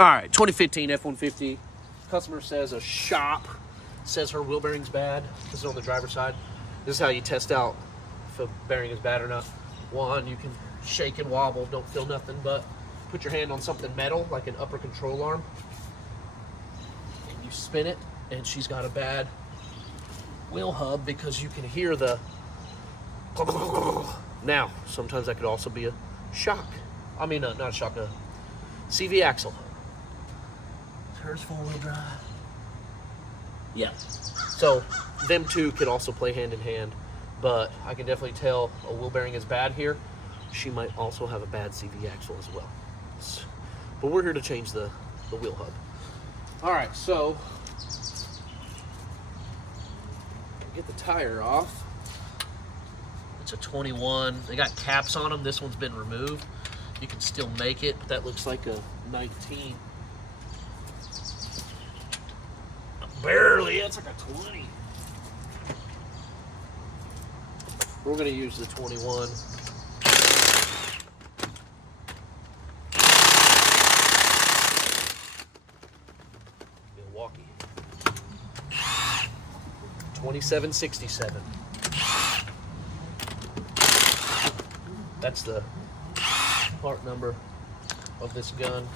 All right, 2015 F-150. Customer says a shop says her wheel bearing's bad. This is on the driver's side. This is how you test out if a bearing is bad or not. One, you can shake and wobble, don't feel nothing, but put your hand on something metal, like an upper control arm, and you spin it, and she's got a bad wheel hub because you can hear the now. Sometimes that could also be a shock. I mean, not a shock, a CV axle. Hers four-wheel drive. Yeah. So them two can also play hand in hand, but I can definitely tell a wheel bearing is bad here. She might also have a bad CV axle as well. But we're here to change the wheel hub. All right, so get the tire off. It's a 21. They got caps on them. This one's been removed. You can still make it, but that looks like a 19. Barely, it's like a 20. We're gonna use the 21. Milwaukee. 2767. That's the part number of this gun.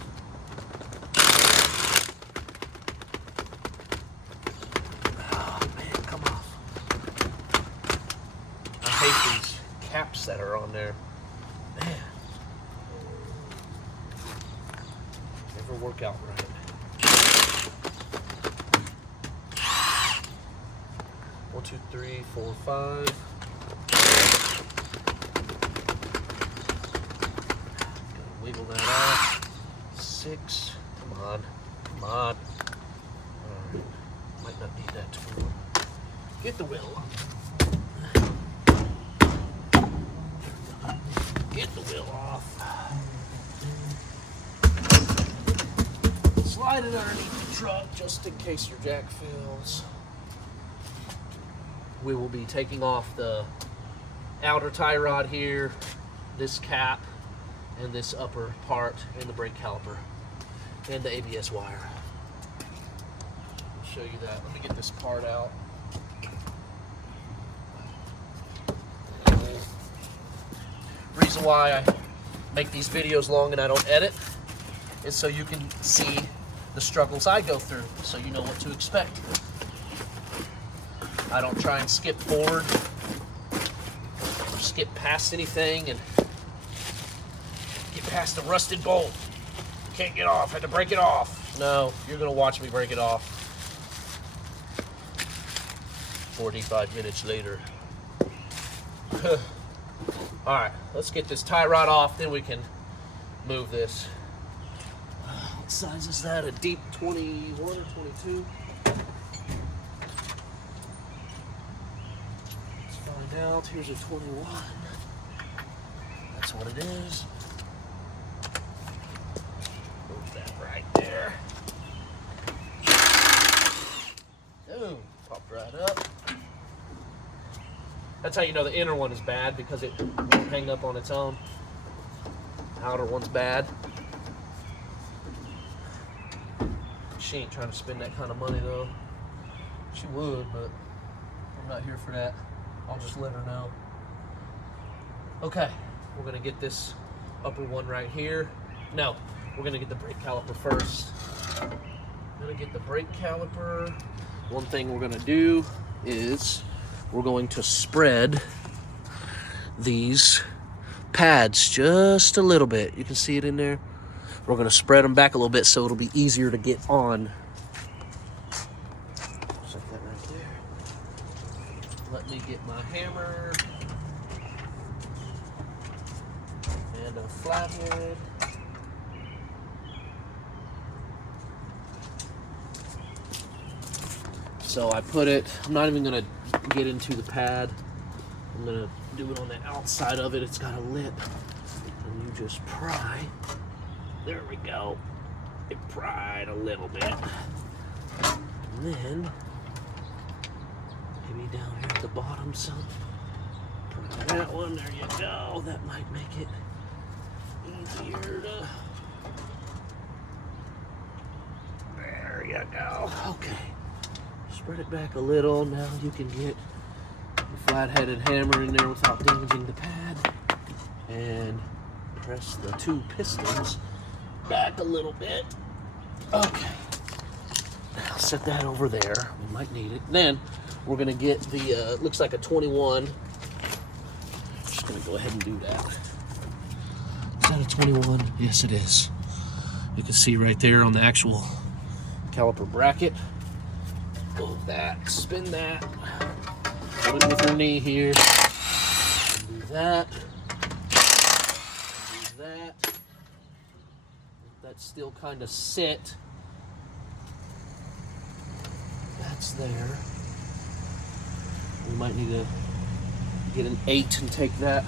These caps that are on there, man, never work out right. One, two, three, four, five. Gotta wiggle that out. 6. Come on, come on. All right. Might not need that tool. Get the wheel up. Get the wheel off. Slide it underneath the truck just in case your jack fails. We will be taking off the outer tie rod here, this cap, and this upper part, and the brake caliper, and the ABS wire. I'll show you that. Let me get this part out. Reason why I make these videos long and I don't edit is so you can see the struggles I go through, so you know what to expect. I don't try and skip forward or skip past anything and get past a rusted bolt. Can't get off, had to break it off. No, you're gonna watch me break it off. 45 minutes later. All right, let's get this tie rod off, then we can move this. What size is that? A deep 21 or 22? Let's find out. Here's a 21. That's what it is. Move that right there. Boom, popped right up. That's how you know the inner one is bad, because it won't hang up on its own. The outer one's bad. She ain't trying to spend that kind of money though. She would, but I'm not here for that. I'll just let her know. Okay, we're gonna get this upper one right here. No, we're gonna get the brake caliper first. Gonna get the brake caliper. One thing we're gonna do is we're going to spread these pads just a little bit. You can see it in there. We're going to spread them back a little bit so it'll be easier to get on. Set that right there. Let me get my hammer and a flathead. So I put it, I'm not even going to get into the pad. I'm going to do it on the outside of it. It's got a lip. And you just pry. There we go. It pried a little bit. And then, maybe down here at the bottom some. Pry that one. There you go. That might make it easier to There you go. Okay. Spread it back a little. Now you can get the flat-headed hammer in there without damaging the pad. And press the 2 pistons back a little bit. Okay. Now set that over there. We might need it. Then we're gonna get the, looks like a 21. Just gonna go ahead and do that. Is that a 21? Yes, it is. You can see right there on the actual caliper bracket. Go that, spin that. Put it with your knee here. Do that. Do that. Let that still kind of sit. That's there. We might need to get an 8 and take that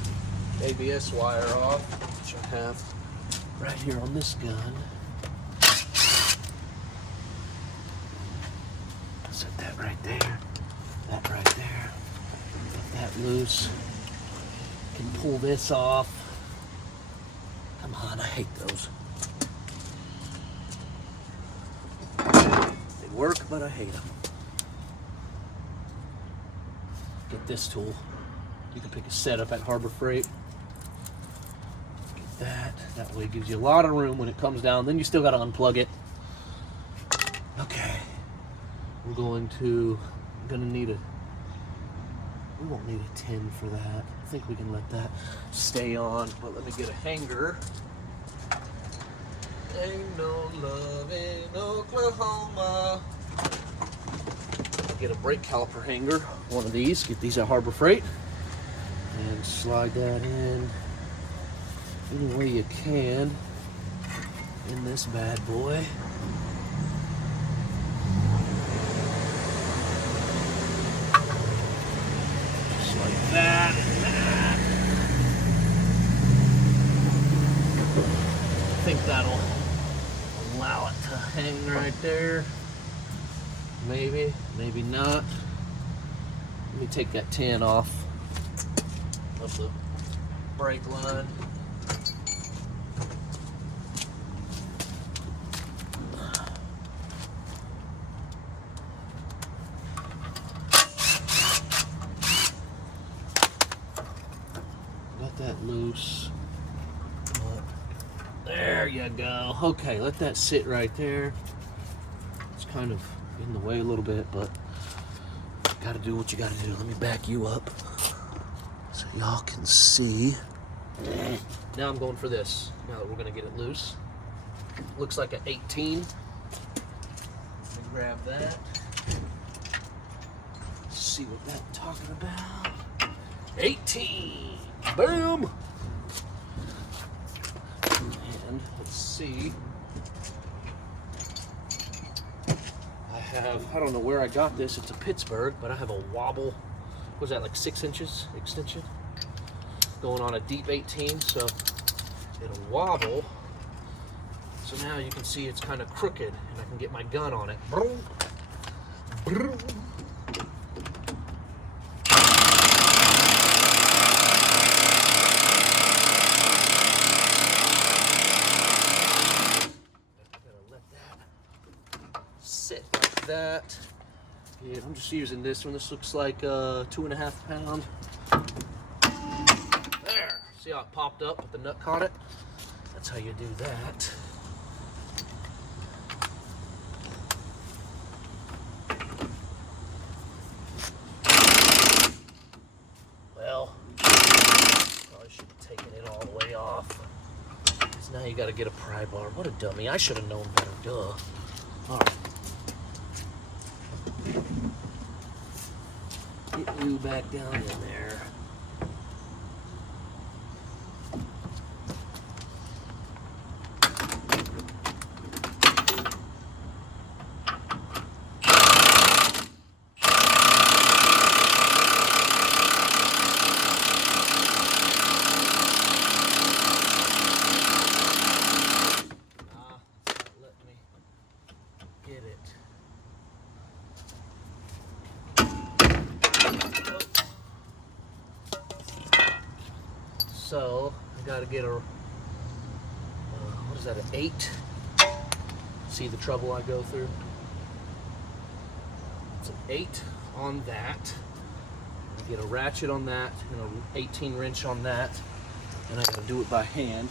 ABS wire off, which I have right here on this gun. Set that right there. That right there. Get that loose. Can pull this off. Come on, I hate those. They work, but I hate them. Get this tool. You can pick a setup at Harbor Freight. Get that. That way it gives you a lot of room when it comes down. Then you still got to unplug it. Okay. We're going to, need a, we won't need a 10 for that. I think we can let that stay on, but let me get a hanger. Ain't no love in Oklahoma. Get a brake caliper hanger, one of these. Get these at Harbor Freight. And slide that in any way you can in this bad boy. Just like that and that. I think that'll allow it to hang right there. Maybe, maybe not. Let me take that 10 off of the brake line. Got that loose. There you go. Okay, let that sit right there. It's kind of in the way a little bit, but gotta do what you gotta do. Let me back you up so y'all can see. Now I'm going for this. Now that we're gonna get it loose. Looks like an 18. Let me grab that. See what that's talking about. 18. Boom. And let's see. I don't know where I got this. It's a Pittsburgh, but I have a wobble. What was that, like 6 inches extension? Going on a deep 18, so it'll wobble. So now you can see it's kind of crooked, and I can get my gun on it. Vroom, vroom. Sit like that. Yeah, I'm just using this one. This looks like 2.5 pound. There. See how it popped up with the nut caught it? That's how you do that. Well, probably should have taken it all the way off. Because now you got to get a pry bar. What a dummy. I should have known better. Duh. All right. Get you back down in there. Let me get it. So I got to get a, what is that, an 8? See the trouble I go through? It's an 8 on that. I get a ratchet on that and an 18 wrench on that, and I gotta do it by hand.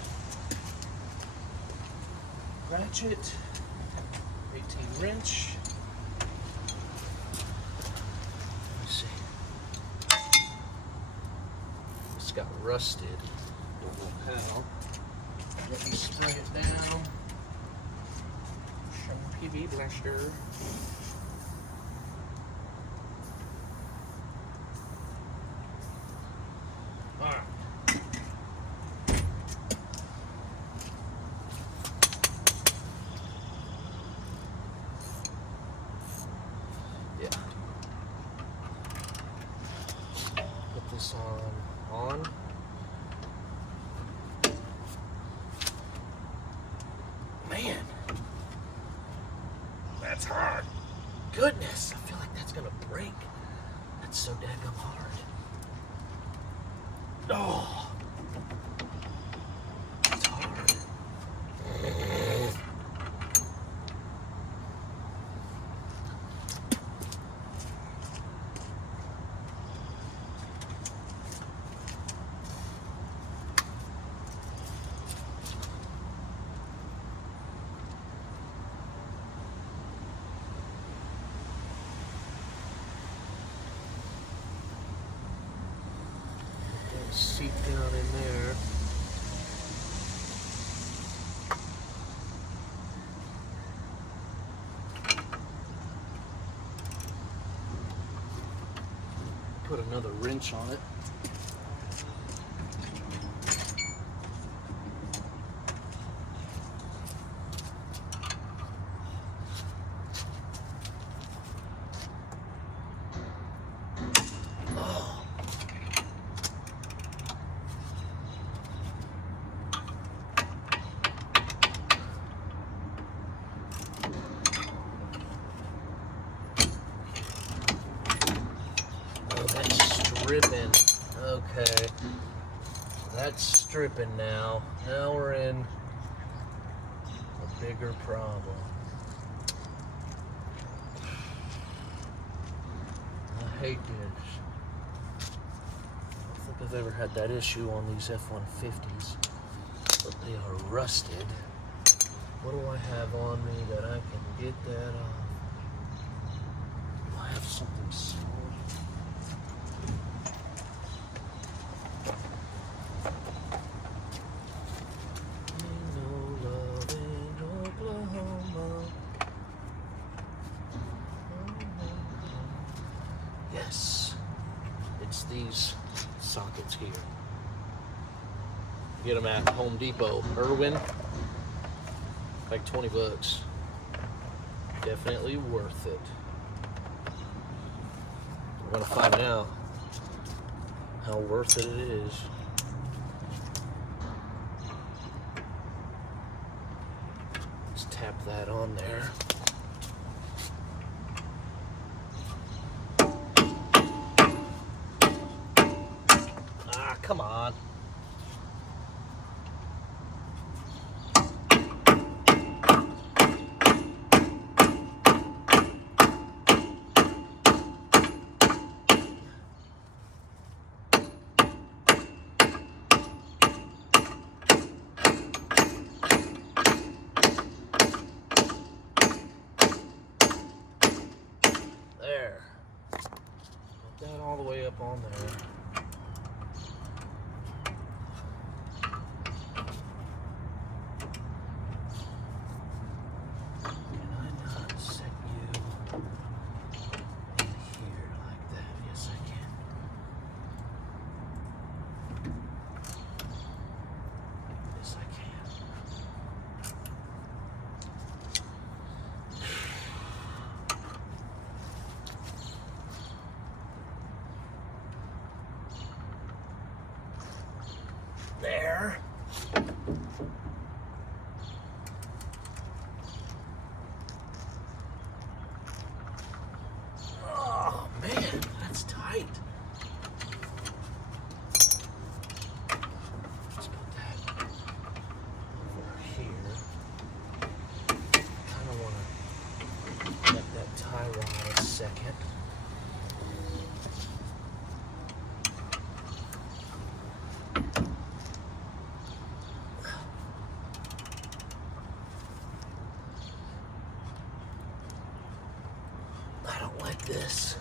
Ratchet, 18 wrench. Let's see. It's got rusted. Don't know how. Let me spray it down. Some PV blaster. Alright. Yeah. Put this on. Man, that's hard. Goodness, I feel like that's gonna break. That's so daggum hard. Oh, it's hard. Seat down in there. Put another wrench on it. Stripping. Okay. That's stripping now. Now we're in a bigger problem. I hate this. I don't think I've ever had that issue on these F-150s, but they are rusted. What do I have on me that I can get that off? Do I have something small? Yes, it's these sockets here. Get them at Home Depot. Irwin, like 20 bucks. Definitely worth it. We're gonna find out how worth it is. Let's tap that on there. Come on. There. Put that all the way up on there. There. Oh man, that's tight. Let's put that over here. Kind of want to let that tie rod second. I don't like this.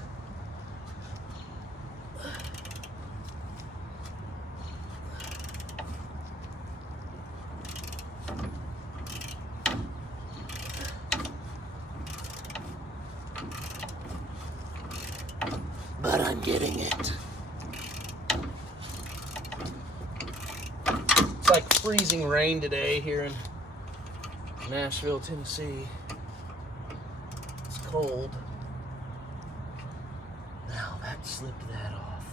But I'm getting it. It's like freezing rain today here in Nashville, Tennessee. It's cold. Now that slipped that off.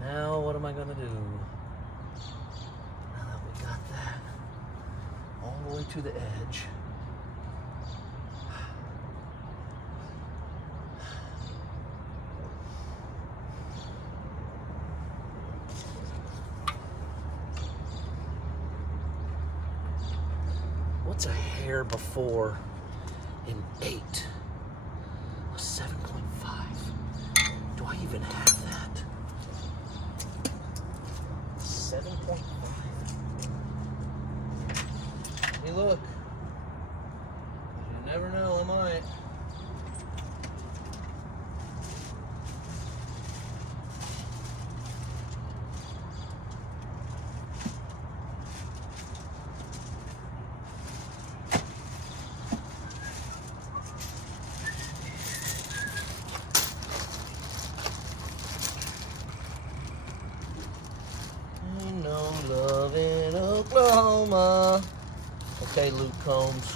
Now what am I gonna do? Now that we got that all the way to the edge. What's a hair before an 8? A 7.5. Do I even have that? 7.5. Hey, look. You never know, I might. No love in Oklahoma. Okay, Luke Combs.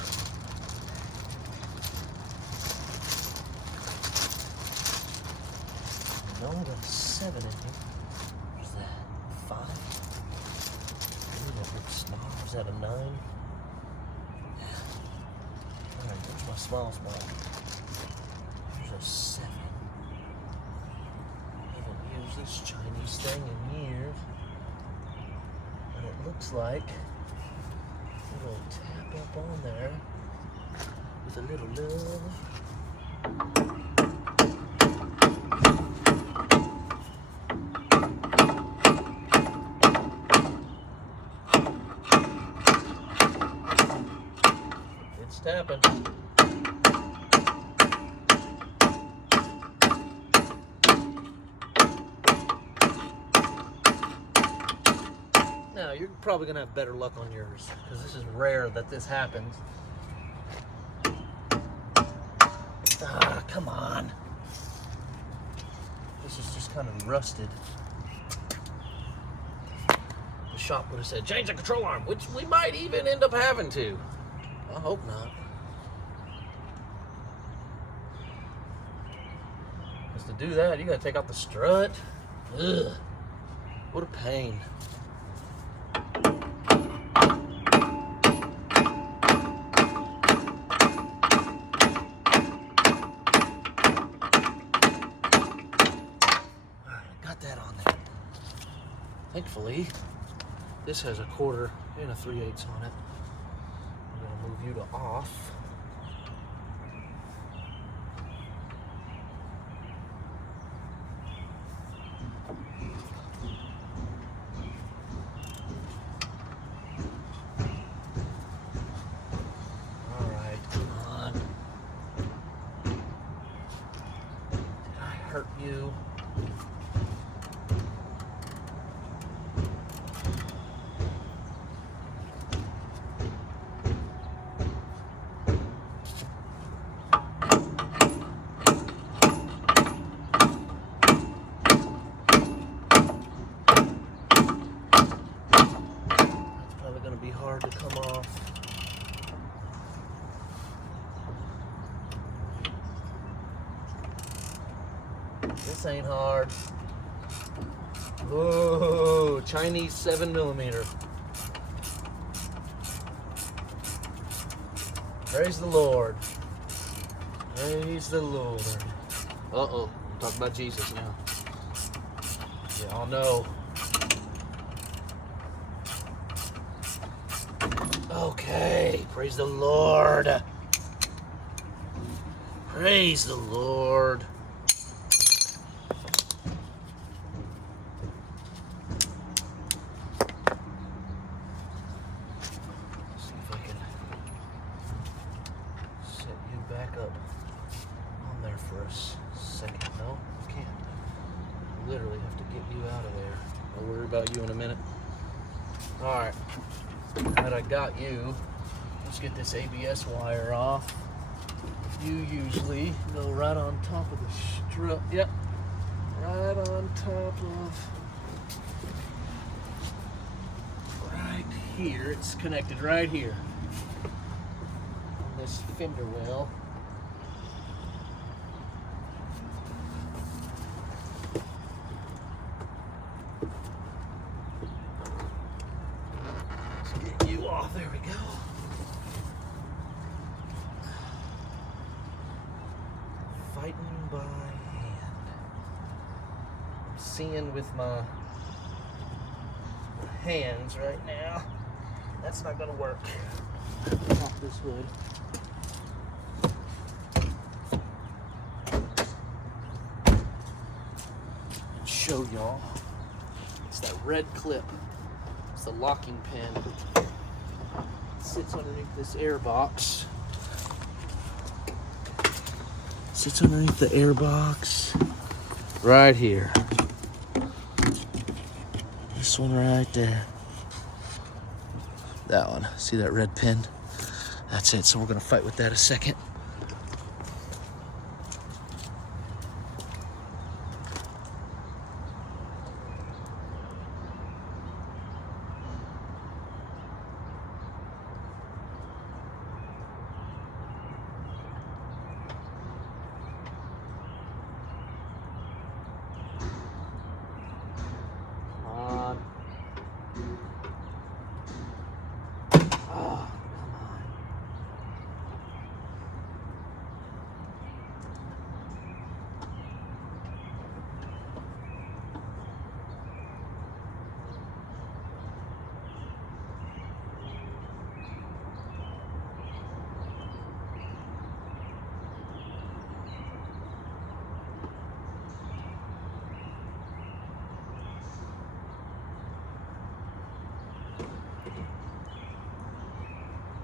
No, that's 7 in here. What's that? 5? Ooh, that looks small. Is that a 9? Yeah. Alright, where's my small? There's a 7. I haven't used this Chinese thing in years. And it looks like it'll tap up on there with a little love. It's tapping. Now, you're probably going to have better luck on yours, because this is rare that this happens. Ah, come on. This is just kind of rusted. The shop would have said, change the control arm, which we might even end up having to. I hope not. Because to do that, you got to take out the strut. Ugh. What a pain. That on there. Thankfully, this has a 1/4 and a 3/8 on it. I'm going to move you to off. All right, come on. Did I hurt you? Going to be hard to come off. This ain't hard. Whoa, Chinese 7mm. Praise the Lord. Praise the Lord. Uh-oh, I'm talking about Jesus now. Y'all know. Okay, praise the Lord. Praise the Lord. See if I can set you back up on there for a second. No, I can't. I literally have to get you out of there. I'll worry about you in a minute. All right. Now that I got you, let's get this ABS wire off. You usually go right on top of the strut. Yep, right on top of, right here. It's connected right here on this fender well. Let's get you off. There we go. Fighting by hand. I'm seeing with my hands right now. That's not gonna work. Pop this hood. And show y'all. It's that red clip. It's the locking pin. It sits underneath this air box. Sits underneath the air box right here. This one right there. That one. See that red pin? That's it. So we're gonna fight with that a second.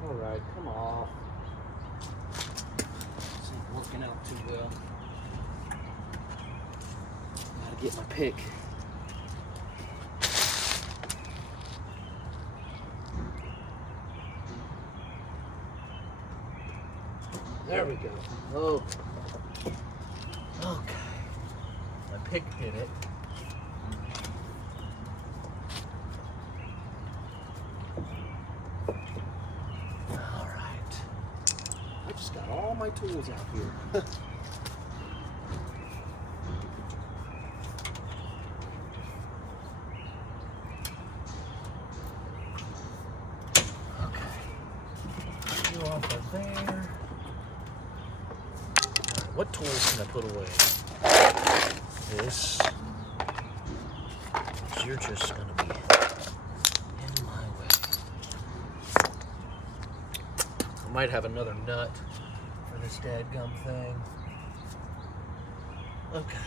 All right, come off. This ain't working out too well. Gotta get my pick. There we go. Oh. Okay. My pick hit it. Got all my tools out here. Okay. You off of there. What tools can I put away? This. You're just gonna be in my way. I might have another nut. This dadgum thing. Okay.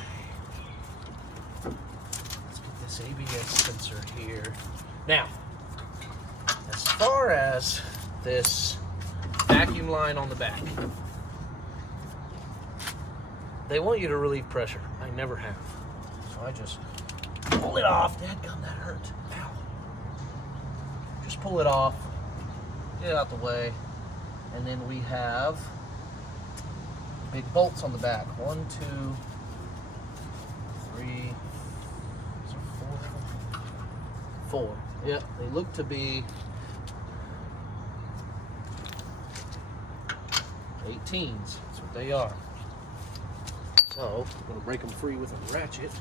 Let's get this ABS sensor here. Now, as far as this vacuum line on the back, they want you to relieve pressure. I never have. So I just pull it off. Dadgum, that hurt. Ow. Just pull it off. Get it out the way. And then we have big bolts on the back. 1, 2, 3, is there 4? 4. Yep, they look to be 18s. That's what they are. So, I'm going to break them free with a ratchet.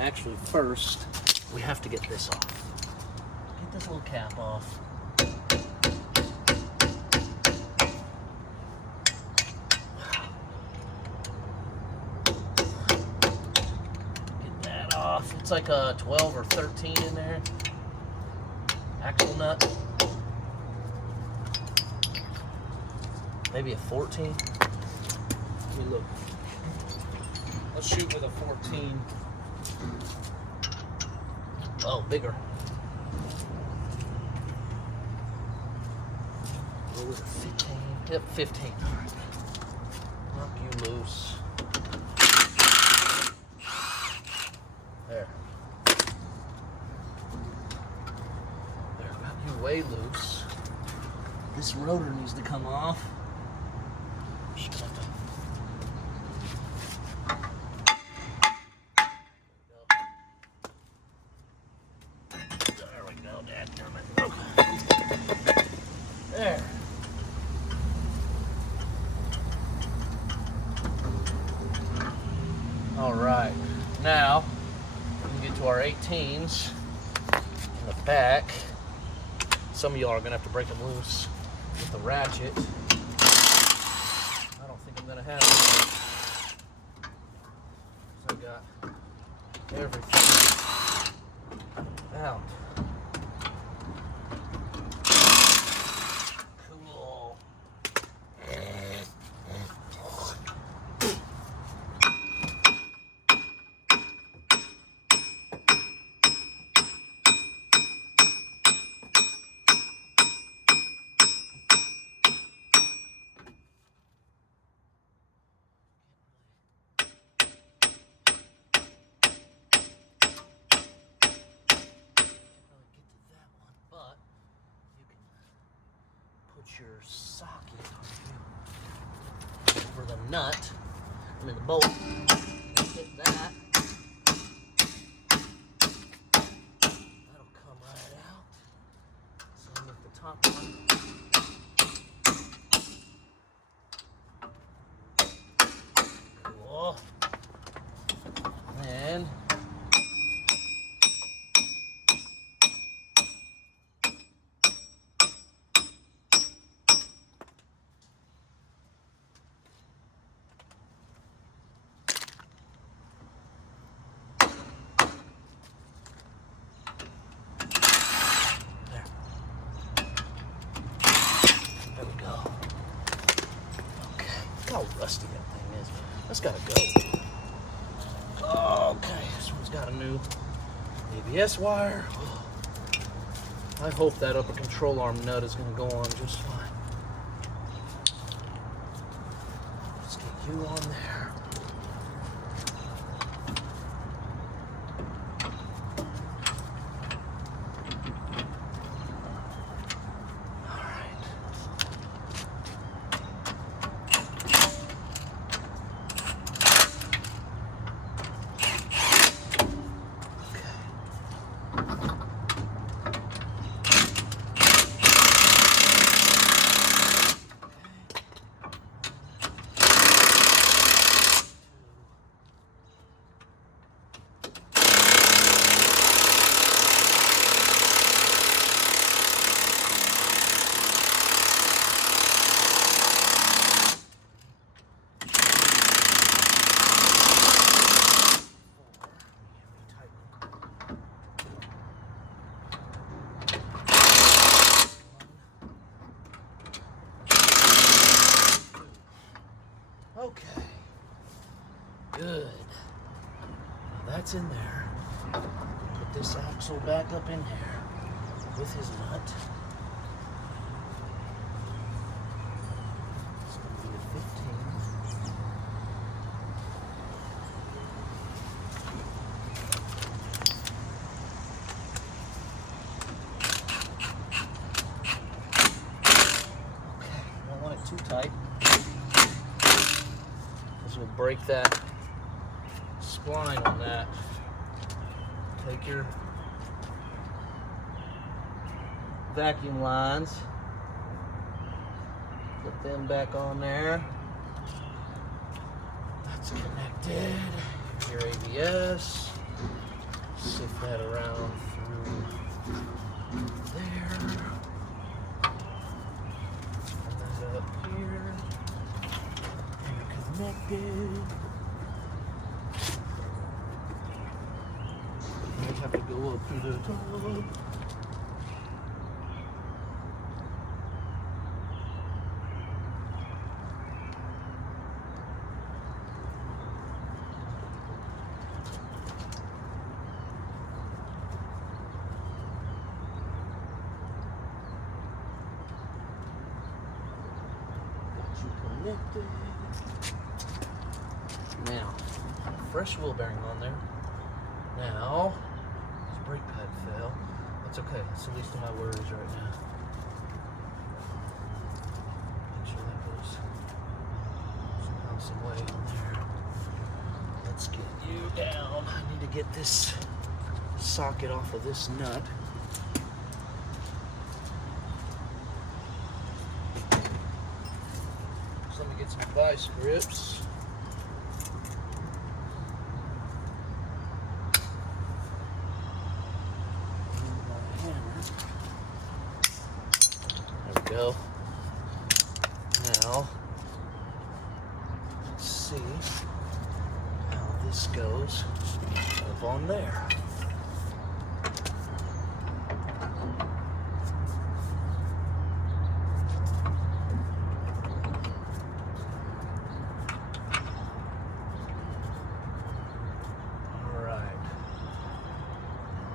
Actually, first, we have to get this off. Get this little cap off. Get that off. off. It's like a 12 or 13 in there. Axle nut. Maybe a 14. Let me look. Let's shoot with a 14. Oh, bigger. Go with a 15. Yep, 15. All right. Knock you loose. There. There, got you way loose. This rotor needs to come off. Just have to. There we go, dadgummit. Okay. There. All right. Now, we can get to our 18s in the back. Some of y'all are going to have to break them loose with the ratchet. I don't think I'm going to have it. So I got everything out. Cool. Your socket over the nut, the bolt, hit that. That'll come right out. Same with the top one. Cool. And how rusty that thing is. That's gotta go. Okay, this one's got a new ABS wire. I hope that upper control arm nut is gonna go on just fine. Let's get you on there. Okay, good. Now that's in there. Put this axle back up in there with his nut. It's going to be a 15. Okay, I don't want it too tight. We'll break that spline on that. Take your vacuum lines, put them back on there. That's connected. Your ABS. Sift that around through there. And that up here. Connected. go up to the top. Connected. Now, fresh wheel bearing on there. Now, this brake pad fell. That's okay. That's the least of my worries right now. Make sure that goes somehow, some way on there. Let's get you down. I need to get this socket off of this nut. Let me get some vice grips. There we go. Now, let's see how this goes up on there.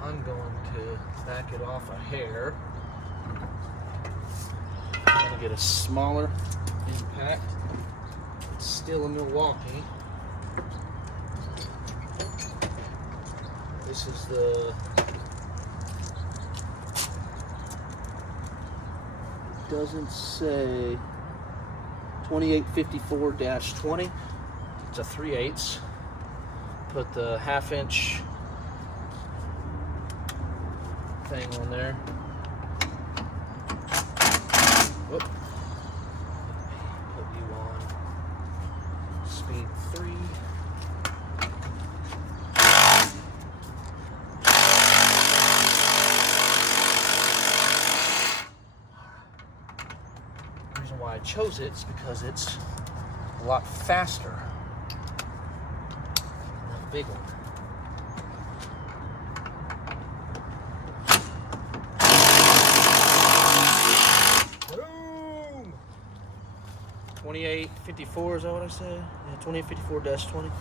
I'm going to back it off a hair. I'm going to get a smaller impact. It's still a Milwaukee. This is the doesn't say 2854-20. It's a 3/8. Put the 1/2 inch thing on there. Whoop. Put you on speed 3. The reason why I chose it is because it's a lot faster than the big one. 2854, is that what I said? Yeah, 2854-20.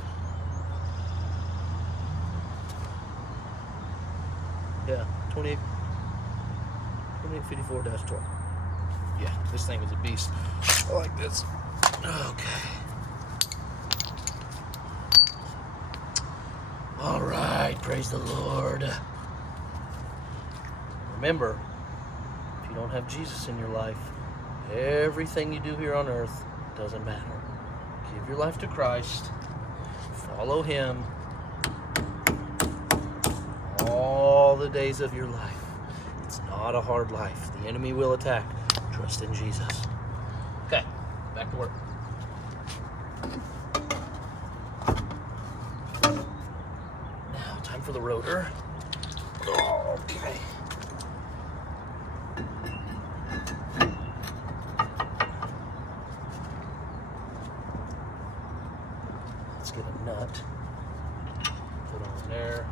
Yeah, 2854-20. Yeah, this thing is a beast. I like this. Okay. All right, praise the Lord. Remember, if you don't have Jesus in your life, everything you do here on earth doesn't matter. Give your life to Christ. Follow Him all the days of your life. It's not a hard life. The enemy will attack. Trust in Jesus. Okay, back to work. Now, time for the rotor. Okay. Let's get a nut. Put on there.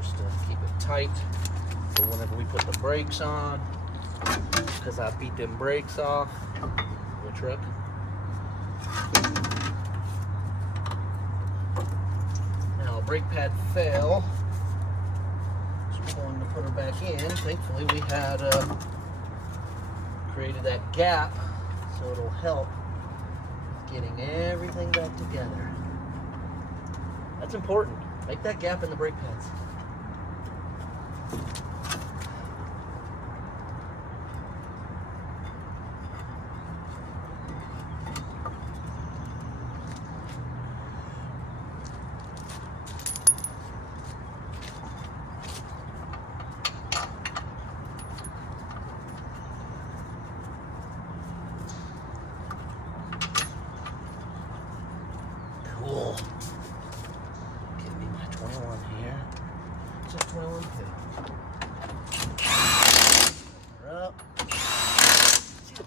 Just to keep it tight for whenever we put the brakes on, because I beat them brakes off the truck. Now a brake pad fell, so we're going to put her back in. Thankfully we had created that gap, so it'll help getting everything back together. That's important. Make that gap in the brake pads. Cool. Give me my 21 here. Just 21 pin. We're up. See, the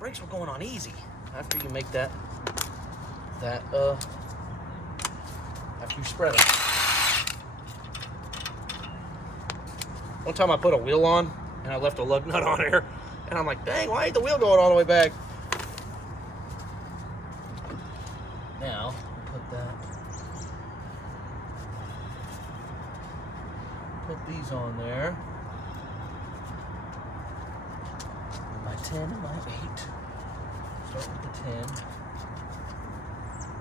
brakes were going on easy after you make that that after you spread them. One time I put a wheel on and I left a lug nut on there, and I'm like, dang, why ain't the wheel going all the way back? Now put these on there. My 10 and my 8. Start with the 10,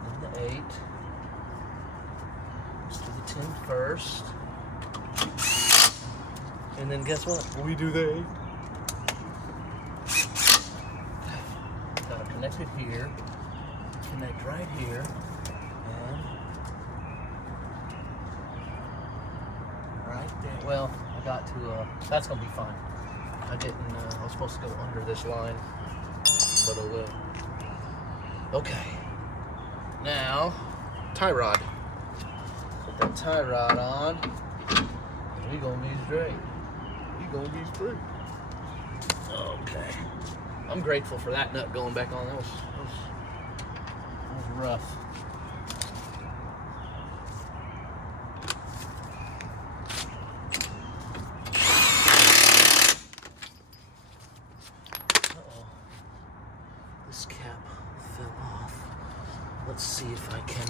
then the 8. Let's do the 10 first. And then guess what? We do the 8. Gotta connect it here. Connect right here. And right there. Well, I got to, that's gonna be fine. I didn't, I was supposed to go under this line, but I will. Okay. Now, tie rod. Put that tie rod on. We gonna be straight. We gonna be straight. Okay. I'm grateful for that nut going back on. That was rough. This cap fell off. Let's see if I can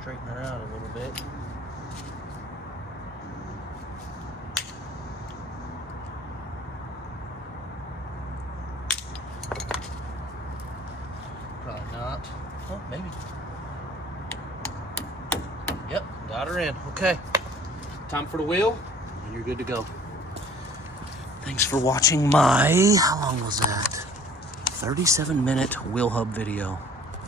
straighten her out a little bit. Probably not. Oh, maybe. Yep, got her in. Okay. Time for the wheel, and you're good to go. Thanks for watching my, how long was that? 37-minute wheel hub video.